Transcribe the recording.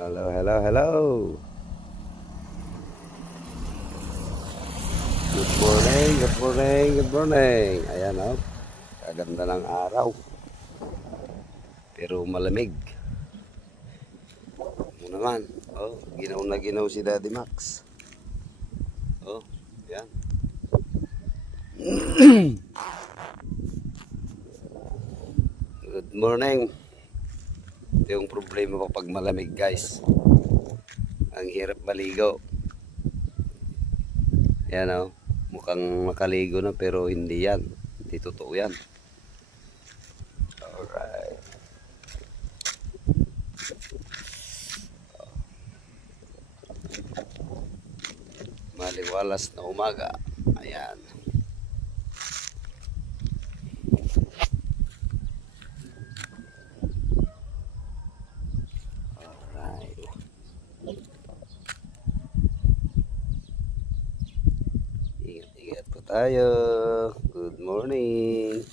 Hello, hello, hello. Good morning, good morning, good morning. Ayan o, kaganda ng araw. Pero malamig. Ano naman, ginaw na ginaw si Daddy Max. Ayan. Good morning. Ito yung problema kapag malamig, guys. Ang hirap maligo. Yan o, mukhang makaligo na pero hindi yan. Hindi totoo yan. Alright. Maliwalas na umaga. Ayan. Alright. Ingat-ingat po tayo. Good morning.